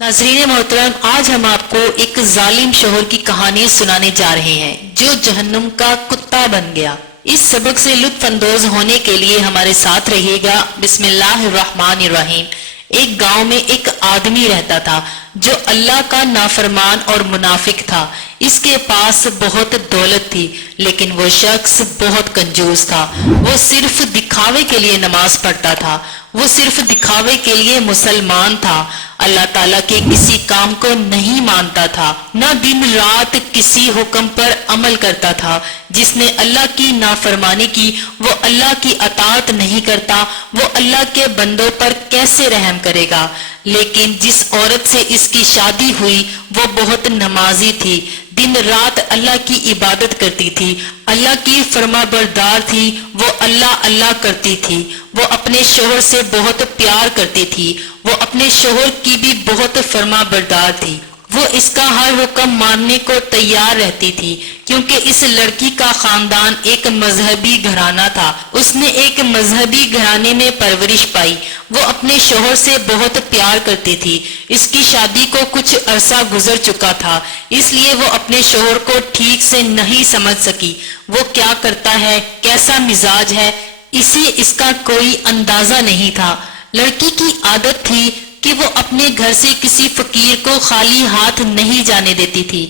नाज़रीन मोहतरम, आज हम आपको एक जालिम शोहर की कहानी सुनाने जा रहे हैं जो जहन्नुम का कुत्ता बन गया। इस सबक से लुत्फ अंदोज होने के लिए हमारे साथ रहिएगा। बिस्मिल्लाहिर्रहमानिर्रहीम। एक गांव में एक आदमी रहता था जो अल्लाह का नाफरमान और मुनाफिक था। इसके पास बहुत दौलत थी, लेकिन वो शख्स बहुत कंजूस था। वो सिर्फ दिखावे के लिए नमाज पढ़ता था, वो सिर्फ दिखावे के लिए मुसलमान था। अल्लाह ताला के किसी काम को नहीं मानता था, न दिन रात किसी हुक्म पर अमल करता था। जिसने अल्लाह की नाफरमानी की वो अल्लाह की अताअत नहीं करता, वो अल्लाह के बंदों पर कैसे रहम करेगा। लेकिन जिस औरत से इसकी शादी हुई वो बहुत नमाजी थी, दिन रात अल्लाह की इबादत करती थी, अल्लाह की फरमाबरदार थी। वो अल्लाह अल्लाह करती थी। वो अपने शोहर से बहुत प्यार करती थी, वो अपने शोहर की भी बहुत फरमाबरदार थी। वो इसका हर हुक्म मानने को तैयार रहती थी, क्योंकि इस लड़की का खानदान एक मजहबी घराना था। उसने एक मजहबी घराने में परवरिश पाई। वो अपने शोहर से बहुत प्यार करती थी। इसकी शादी को कुछ अरसा गुजर चुका था, इसलिए वो अपने शोहर को ठीक से नहीं समझ सकी। वो क्या करता है, कैसा मिजाज है, इसे इसका कोई अंदाजा नहीं था। लड़की की आदत थी कि वो अपने घर से किसी फकीर को खाली हाथ नहीं जाने देती थी।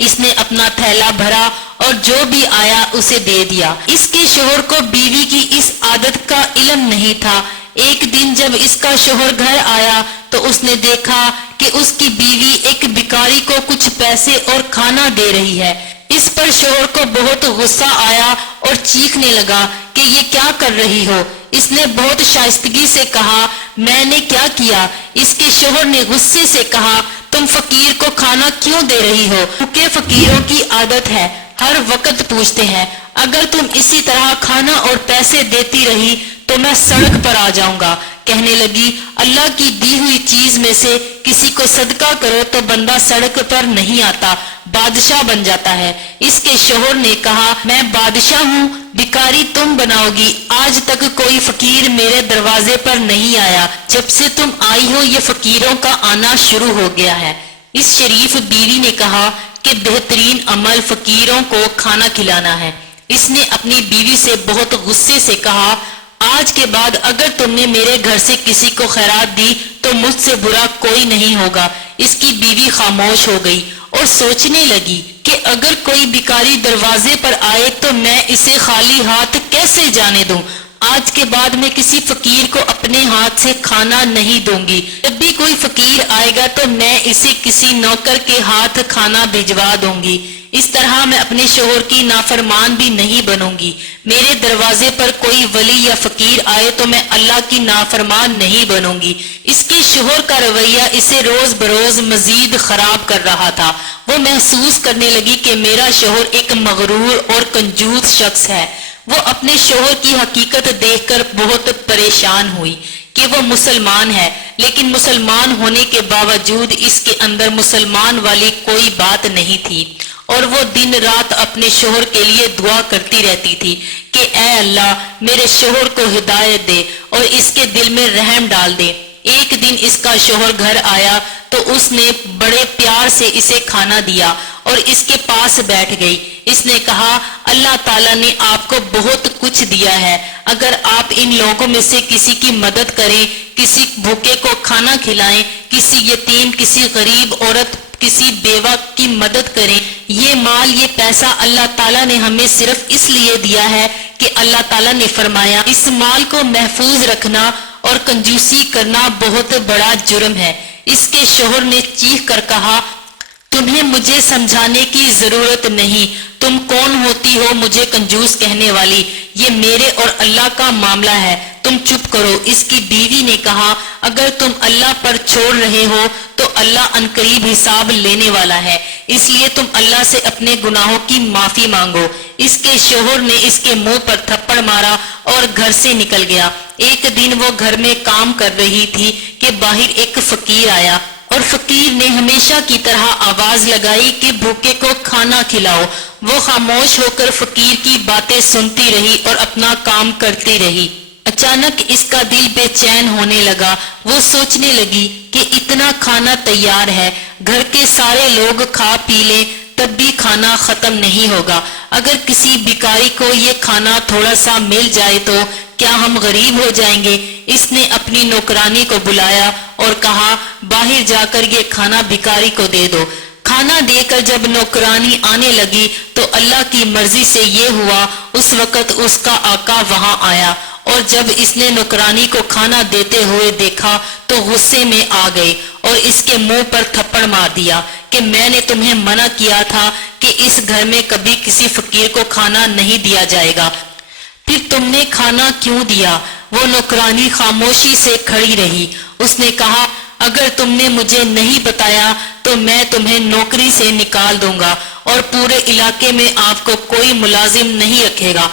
इसने अपना थैला भरा और जो भी आया उसे दे दिया। इसके शोहर को बीवी की इस आदत का इल्म नहीं था। एक दिन जब इसका शोहर घर आया तो उसने देखा कि उसकी बीवी एक भिखारी को कुछ पैसे और खाना दे रही है। इस पर शोहर को बहुत गुस्सा आया और चीखने लगा कि ये क्या कर रही हो। इसने बहुत शाइस्तगी से कहा, मैंने क्या किया। इसके शोहर ने गुस्से से कहा, तुम फकीर को खाना क्यों दे रही हो। क्योंकि फकीरों की आदत है, हर वक्त पूछते हैं, अगर तुम इसी तरह खाना और पैसे देती रही तो मैं सड़क पर आ जाऊंगा। कहने लगी, अल्लाह की दी हुई चीज में से किसी को सदका करो तो बंदा सड़क पर नहीं आता, बादशाह बन जाता है। इसके शोहर ने कहा, मैं बादशाह हूँ, भिखारी तुम बनाओगी। आज तक कोई फकीर मेरे दरवाजे पर नहीं आया, जब से तुम आई हो ये फकीरों का आना शुरू हो गया है। इस शरीफ बीवी ने कहा कि बेहतरीन अमल फकीरों को खाना खिलाना है। इसने अपनी बीवी से बहुत गुस्से से कहा, आज के बाद अगर तुमने मेरे घर से किसी को खैरात दी तो मुझसे बुरा कोई नहीं होगा। इसकी बीवी खामोश हो गई और सोचने लगी कि अगर कोई भिखारी दरवाजे पर आए तो मैं इसे खाली हाथ कैसे जाने दूं। आज के बाद मैं किसी फकीर को अपने हाथ से खाना नहीं दूंगी। जब भी कोई फकीर आएगा तो मैं इसे किसी नौकर के हाथ खाना भिजवा दूंगी। इस तरह मैं अपने शोहर की नाफरमान भी नहीं बनूंगी। मेरे दरवाजे पर कोई वली या फकीर आए तो मैं अल्लाह की नाफरमान नहीं बनूंगी। इसके शोहर का रवैया इसे रोज बरोज मजीद खराब कर रहा था। वो महसूस करने लगी कि मेरा शोहर एक मगरूर और कंजूस शख्स है। वो अपने शोहर की हकीकत देखकर बहुत परेशान हुई कि वो मुसलमान है, लेकिन मुसलमान होने के बावजूद इसके अंदर मुसलमान वाली कोई बात नहीं थी। और वो दिन रात अपने शोहर के लिए दुआ करती रहती थी कि ऐ अल्लाह मेरे शोहर को हिदायत दे और इसके दिल में रहम डाल दे। एक दिन इसका शोहर घर आया तो उसने बड़े प्यार से इसे खाना दिया और इसके पास बैठ गई। इसने कहा, अल्लाह ताला ने आपको बहुत कुछ दिया है, अगर आप इन लोगों में से किसी की मदद करें, किसी भूखे को खाना खिलाएं, किसी यतीम, किसी गरीब औरत, किसी बेवा की मदद करें, ये माल, ये पैसा अल्लाह ताला ने हमें सिर्फ इसलिए दिया है कि अल्लाह ताला ने फरमाया इस माल को महफूज रखना और कंजूसी करना बहुत बड़ा जुर्म है। इसके शोहर ने चीख कर कहा, तुम्हें मुझे समझाने की जरूरत नहीं, तुम कौन होती हो मुझे कंजूस कहने वाली। ये मेरे और अल्लाह का मामला है, तुम चुप करो। इसकी बीवी ने कहा, अगर तुम अल्लाह पर छोड़ रहे हो तो अल्लाह अनकरीब हिसाब लेने वाला है, इसलिए तुम अल्लाह से अपने गुनाहों की माफी मांगो। इसके शोहर ने इसके मुंह पर थप्पड़ मारा और घर से निकल गया। एक दिन वो घर में काम कर रही थी कि बाहर एक फकीर आया और फकीर ने हमेशा की तरह आवाज लगाई कि भूखे को खाना खिलाओ। वो खामोश होकर फकीर की बातें सुनती रही और अपना काम करती रही। अचानक इसका दिल बेचैन होने लगा। वो सोचने लगी कि इतना खाना तैयार है, घर के सारे लोग खा पी लें तब भी खाना खत्म नहीं होगा। अगर किसी भिखारी को ये खाना थोड़ा सा मिल जाए तो क्या हम गरीब हो जाएंगे। इसने अपनी नौकरानी को बुलाया और कहा, बाहर जाकर ये खाना भिखारी को दे दो। खाना देकर जब नौकरानी आने लगी तो अल्लाह की मर्जी से ये हुआ, उस वक्त उसका आका वहां आया और जब इसने नौकरानी को खाना देते हुए देखा तो गुस्से में आ गई और इसके मुंह पर थप्पड़ मार दिया कि मैंने तुम्हें मना किया था कि इस घर में कभी किसी फकीर को खाना नहीं दिया जाएगा, फिर तुमने खाना क्यों दिया। वो नौकरानी खामोशी से खड़ी रही। उसने कहा, अगर तुमने मुझे नहीं बताया तो मैं तुम्हें नौकरी से निकाल दूंगा और पूरे इलाके में आपको कोई मुलाजिम नहीं रखेगा।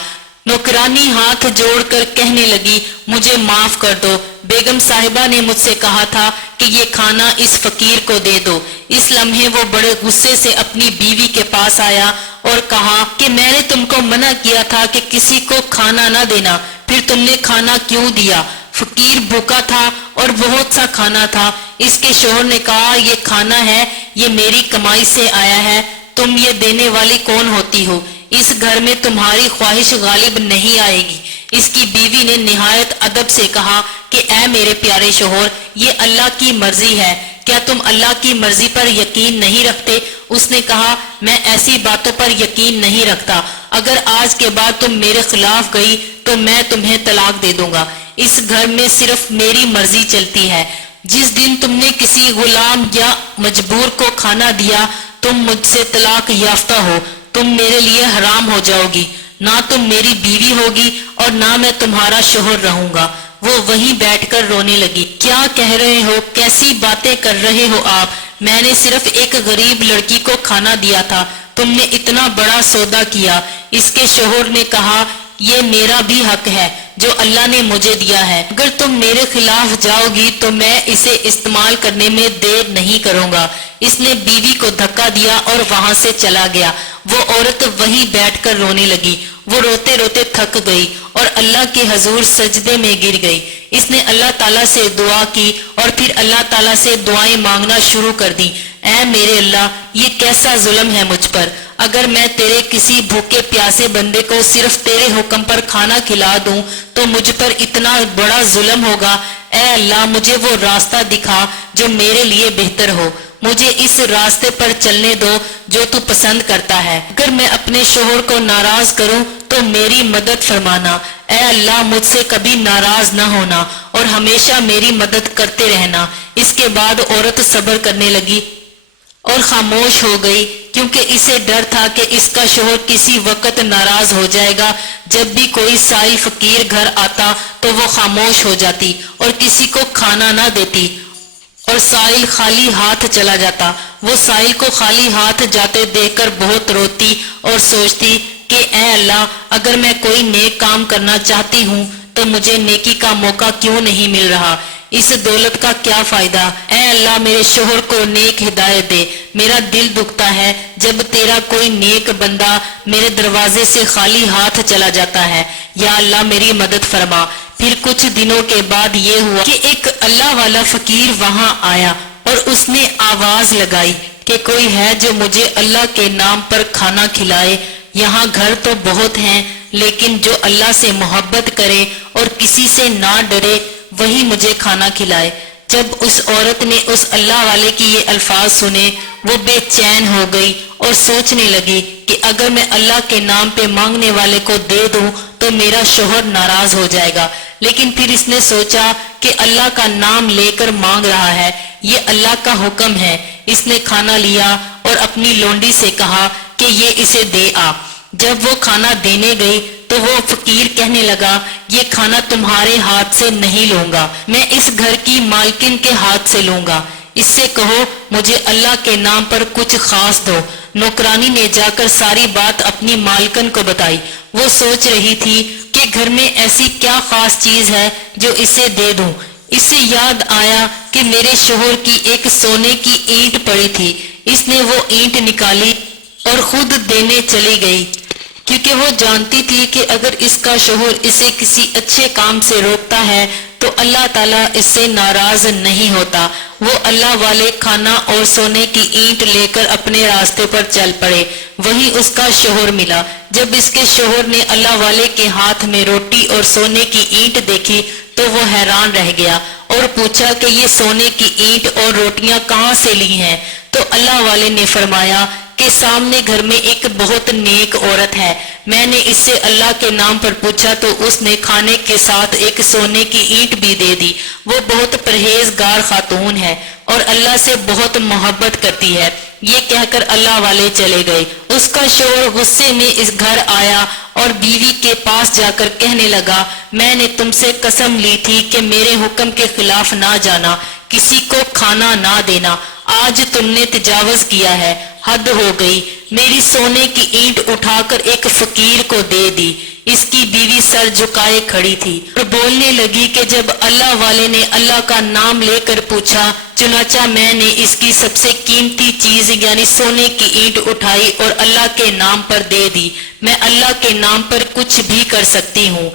नौकरानी हाथ जोड़कर कहने लगी, मुझे माफ कर दो, बेगम साहिबा ने मुझसे कहा था कि ये खाना इस फकीर को दे दो। इस लम्हे वो बड़े गुस्से से अपनी बीवी के पास आया और कहा कि मैंने तुमको मना किया था कि किसी को खाना ना देना, फिर तुमने खाना क्यों दिया। फकीर भूखा था और बहुत सा खाना था। इसके शोहर ने कहा, ये खाना है, ये मेरी कमाई से आया है, तुम ये देने वाली कौन होती हो। इस घर में तुम्हारी ख्वाहिश गालिब नहीं आएगी। इसकी बीवी ने निहायत अदब से कहा कि ऐ मेरे प्यारे शोहर, ये अल्लाह की मर्जी है, क्या तुम अल्लाह की मर्जी पर यकीन नहीं रखते। उसने कहा, मैं ऐसी बातों पर यकीन नहीं रखता, अगर आज के बाद तुम मेरे खिलाफ गई तो मैं तुम्हें तलाक दे दूंगा। इस घर में सिर्फ मेरी मर्जी चलती है। जिस दिन तुमने किसी गुलाम या मजबूर को खाना दिया तुम मुझसे तलाक याफ्ता हो, तुम मेरे लिए हराम हो जाओगी, ना तुम मेरी बीवी होगी और ना मैं तुम्हारा शोहर रहूंगा। वो वहीं बैठकर रोने लगी। क्या कह रहे हो, कैसी बातें कर रहे हो आप, मैंने सिर्फ एक गरीब लड़की को खाना दिया था, तुमने इतना बड़ा सौदा किया। इसके शोहर ने कहा, ये मेरा भी हक है जो अल्लाह ने मुझे दिया है, अगर तुम मेरे खिलाफ जाओगी तो मैं इसे इस्तेमाल करने में देर नहीं करूंगा। इसने बीवी को धक्का दिया और वहां से चला गया। वो औरत वहीं बैठकर रोने लगी। वो रोते रोते थक गई और अल्लाह के हजूर सजदे में गिर गई। इसने अल्लाह ताला से दुआ की और फिर अल्लाह ताला से दुआएं मांगना शुरू कर दी। ऐ मेरे अल्लाह, ये कैसा जुल्म है मुझ पर, अगर मैं तेरे किसी भूखे प्यासे बंदे को सिर्फ तेरे हुक्म पर खाना खिला दूं तो मुझ पर इतना बड़ा जुल्म होगा। ऐ अल्लाह, मुझे वो रास्ता दिखा जो मेरे लिए बेहतर हो, मुझे इस रास्ते पर चलने दो जो तू पसंद करता है। अगर मैं अपने शोहर को नाराज करूं तो मेरी मदद फरमाना। ऐ अल्लाह, मुझसे कभी नाराज न होना और हमेशा मेरी मदद करते रहना। इसके बाद औरत सब्र करने लगी और खामोश हो गई, क्योंकि इसे डर था कि इसका शोहर किसी वक्त नाराज हो जाएगा। जब भी कोई साइल फकीर घर आता तो वो खामोश हो जाती और किसी को खाना ना देती और साइल खाली हाथ चला जाता। वो साइल को खाली हाथ जाते देखकर बहुत रोती और सोचती कि ऐ अल्लाह, अगर मैं कोई नेक काम करना चाहती हूँ तो मुझे नेकी का मौका क्यों नहीं मिल रहा। इस दौलत का क्या फायदा। ऐ अल्लाह, मेरे शोहर को नेक हिदायत दे। मेरा दिल दुखता है जब तेरा कोई नेक बंदा मेरे दरवाजे से खाली हाथ चला जाता है। या अल्लाह, मेरी मदद फरमा। फिर कुछ दिनों के बाद ये हुआ कि एक अल्लाह वाला फकीर वहां आया और उसने आवाज लगाई कि कोई है जो मुझे अल्लाह के नाम पर खाना खिलाए। यहाँ घर तो बहुत हैं, लेकिन जो अल्लाह से मोहब्बत करे और किसी से ना डरे वही मुझे खाना खिलाए। जब उस औरत ने उस अल्लाह वाले की ये अल्फाज सुने, वो बेचैन हो गई और सोचने लगी कि अगर मैं अल्लाह के नाम पे मांगने वाले को दे दूं तो मेरा शोहर नाराज हो जाएगा। लेकिन फिर इसने सोचा कि अल्लाह का नाम लेकर मांग रहा है, ये अल्लाह का हुक्म है। इसने खाना लिया और अपनी लोंडी से कहा कि ये इसे दे आ। जब वो खाना देने गई तो वो फकीर कहने लगा, ये खाना तुम्हारे हाथ से नहीं लूंगा, मैं इस घर की मालकिन के हाथ से लूंगा। इससे कहो मुझे अल्लाह के नाम पर कुछ खास दो। नौकरानी ने जाकर सारी बात अपनी मालकिन को बताई। वो सोच रही थी कि घर में ऐसी क्या खास चीज है जो इसे दे दूं। इससे याद आया कि मेरे शोहर की एक सोने की ईंट पड़ी थी। इसने वो ईंट निकाली और खुद देने चली गई। کیونکہ وہ جانتی تھی کہ اگر اس کا شوہر اسے کسی اچھے کام سے روکتا ہے تو اللہ تعالیٰ اس سے ناراض نہیں ہوتا۔ وہ اللہ والے کھانا اور سونے کی اینٹ لے کر اپنے راستے پر چل پڑے۔ وہی اس کا شوہر ملا۔ جب اس کے شوہر نے اللہ والے کے ہاتھ میں روٹی اور سونے کی اینٹ دیکھی تو وہ حیران رہ گیا اور پوچھا کہ یہ سونے کی اینٹ اور روٹیاں کہاں سے لی ہیں؟ تو اللہ والے نے فرمایا کہ سامنے گھر میں ایک بہت نیک عورت ہے، میں نے اس سے اللہ کے نام پر پوچھا تو اس نے کھانے کے ساتھ ایک سونے کی اینٹ بھی دے دی۔ وہ بہت پرہیزگار خاتون ہے اور اللہ سے بہت محبت کرتی ہے۔ یہ کہہ کر اللہ والے چلے گئے۔ اس کا شوہر غصے میں اس گھر آیا اور بیوی کے پاس جا کر کہنے لگا، میں نے تم سے قسم لی تھی کہ میرے حکم کے خلاف نہ جانا، کسی کو کھانا نہ دینا، آج تم نے تجاوز کیا ہے، حد ہو گئی۔ میری سونے کی اینٹ اٹھا کر ایک فقیر کو دے دی۔ اس کی بیوی سر جھکائے کھڑی تھی اور بولنے لگی کہ جب اللہ والے نے اللہ کا نام لے کر پوچھا، چنانچہ میں نے اس کی سب سے قیمتی چیز یعنی سونے کی اینٹ اٹھائی اور اللہ کے نام پر دے دی۔ میں اللہ کے نام پر کچھ بھی کر سکتی ہوں۔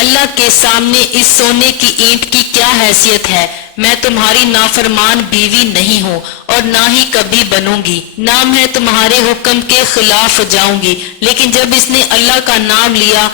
اللہ کے سامنے اس سونے کی اینٹ کی کیا حیثیت ہے؟ میں تمہاری نافرمان بیوی نہیں ہوں اور نہ ہی کبھی بنوں گی، نہ میں تمہارے حکم کے خلاف جاؤں گی۔ لیکن جب اس نے اللہ کا نام لیا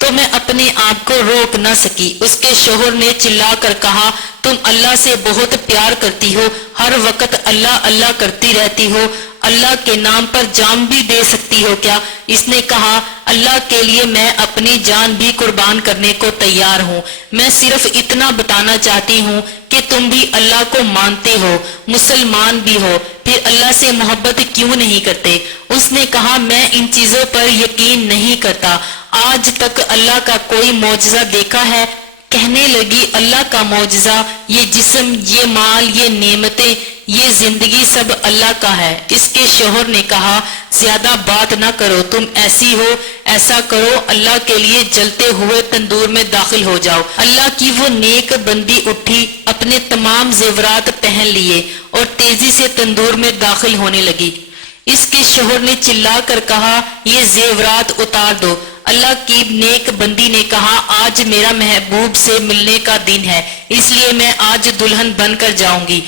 تو میں اپنے آپ کو روک نہ سکی۔ اس کے شوہر نے چلا کر کہا، تم اللہ سے بہت پیار کرتی ہو، ہر وقت اللہ اللہ کرتی رہتی ہو، اللہ کے نام پر جان بھی دے سکتی ہو کیا؟ اس نے کہا، اللہ کے لیے میں اپنی جان بھی قربان کرنے کو تیار ہوں۔ میں صرف اتنا بتانا چاہتی ہوں کہ تم بھی اللہ کو مانتے ہو، مسلمان بھی ہو، پھر اللہ سے محبت کیوں نہیں کرتے؟ اس نے کہا، میں ان چیزوں پر یقین نہیں کرتا، آج تک اللہ کا کوئی معجزہ دیکھا ہے؟ کہنے لگی، اللہ کا معجزہ، یہ جسم، یہ مال، یہ نعمتیں، یہ زندگی سب اللہ کا ہے۔ اس کے شوہر نے کہا، زیادہ بات نہ کرو، تم ایسی ہو، ایسا کرو، اللہ کے لیے جلتے ہوئے تندور میں داخل ہو جاؤ۔ اللہ کی وہ نیک بندی اٹھی، اپنے تمام زیورات پہن لیے اور تیزی سے تندور میں داخل ہونے لگی۔ اس کے شوہر نے چلا کر کہا، یہ زیورات اتار دو۔ اللہ کی نیک بندی نے کہا، آج میرا محبوب سے ملنے کا دن ہے، اس لیے میں آج دلہن بن کر جاؤں گی۔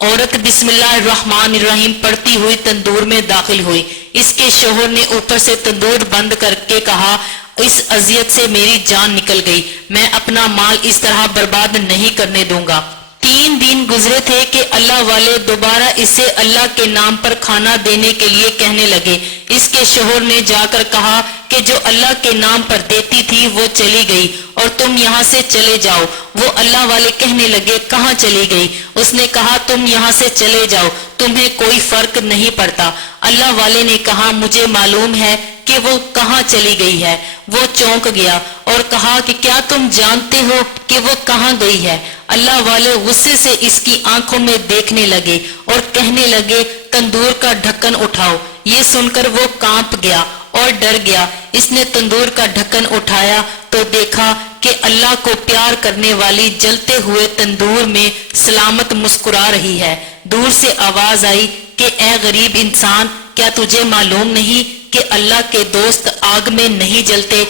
عورت بسم اللہ الرحمن الرحیم پڑھتی ہوئی تندور میں داخل ہوئی۔ اس کے شوہر نے اوپر سے تندور بند کر کے کہا، اس اذیت سے میری جان نکل گئی، میں اپنا مال اس طرح برباد نہیں کرنے دوں گا۔ 3 دن گزرے تھے کہ اللہ والے دوبارہ اسے اللہ کے نام پر کھانا دینے کے لیے کہنے لگے۔ اس کے شوہر نے جا کر کہا کہ جو اللہ کے نام پر دیتی تھی وہ چلی گئی اور تم یہاں سے چلے جاؤ۔ وہ اللہ والے کہنے لگے، کہاں چلی گئی؟ اس نے کہا، تم یہاں سے چلے جاؤ، تمہیں کوئی فرق نہیں پڑتا۔ اللہ والے نے کہا، مجھے معلوم ہے کہ وہ کہاں چلی گئی ہے۔ وہ چونک گیا اور کہا کہ کیا تم جانتے ہو کہ وہ کہاں گئی ہے؟ اللہ والے غصے سے اس کی آنکھوں میں دیکھنے لگے اور کہنے لگے، تندور کا ڈھکن اٹھاؤ۔ یہ سن کر وہ کانپ گیا اور ڈر گیا۔ اس نے تندور کا ڈھکن اٹھایا تو دیکھا کہ اللہ کو پیار کرنے والی جلتے ہوئے تندور میں سلامت مسکرا رہی ہے۔ دور سے آواز آئی کہ اے غریب انسان، کیا تجھے معلوم نہیں کہ اللہ کے دوست آگ میں نہیں جلتے؟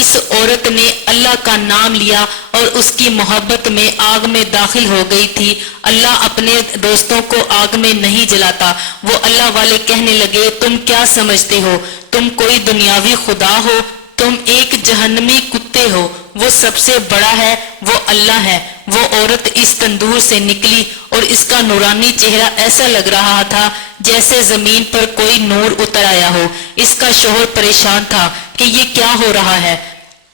اس عورت نے اللہ کا نام لیا اور اس کی محبت میں آگ میں داخل ہو گئی تھی۔ اللہ اپنے دوستوں کو آگ میں نہیں جلاتا۔ وہ اللہ والے کہنے لگے، تم کیا سمجھتے ہو؟ تم کوئی دنیاوی خدا ہو؟ تم ایک جہنمی کتے ہو۔ وہ سب سے بڑا ہے، وہ اللہ ہے۔ وہ عورت اس تندور سے نکلی اور اس کا نورانی چہرہ ایسا لگ رہا تھا جیسے زمین پر کوئی نور اتر آیا ہو۔ اس کا شوہر پریشان تھا کہ یہ کیا ہو رہا ہے۔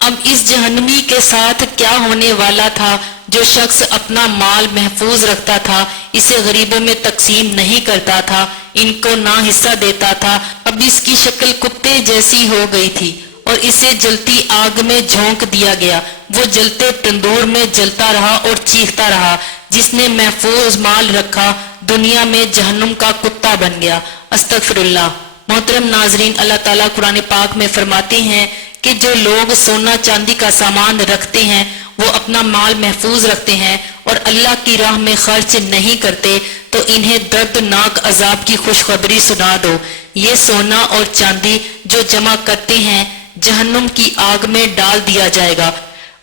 اب اس جہنمی کے ساتھ کیا ہونے والا تھا؟ جو شخص اپنا مال محفوظ رکھتا تھا، اسے غریبوں میں تقسیم نہیں کرتا تھا، ان کو نہ حصہ دیتا تھا، اب اس کی شکل کتے جیسی ہو گئی تھی اور اسے جلتی آگ میں جھونک دیا گیا۔ وہ جلتے تندور میں جلتا رہا اور چیختا رہا۔ جس نے محفوظ مال رکھا دنیا میں جہنم کا کتا بن گیا۔ استغفر اللہ۔ محترم ناظرین، اللہ تعالیٰ قرآن پاک میں فرماتے ہیں کہ جو لوگ سونا چاندی کا سامان رکھتے ہیں، وہ اپنا مال محفوظ رکھتے ہیں اور اللہ کی راہ میں خرچ نہیں کرتے، تو انہیں دردناک عذاب کی خوشخبری سنا دو۔ یہ سونا اور چاندی جو جمع کرتے ہیں जहन्नुम की आग में डाल दिया जाएगा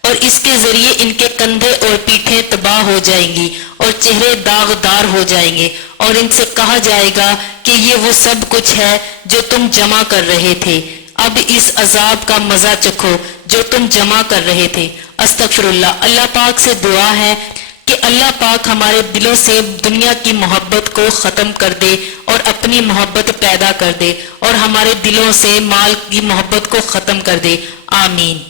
और इसके जरिए इनके कंधे और पीठें तबाह हो जाएंगी और चेहरे दागदार हो जाएंगे और इनसे कहा जाएगा कि ये वो सब कुछ है जो तुम जमा कर रहे थे, अब इस अजाब का मजा चखो जो तुम जमा कर रहे थे। अस्तगफिरुल्लाह। अल्लाह पाक से दुआ है कि अल्लाह पाक हमारे दिलों से दुनिया की मोहब्बत को ख़त्म कर दे और अपनी मोहब्बत पैदा कर दे और हमारे दिलों से माल की मोहब्बत को ख़त्म कर दे। आमीन।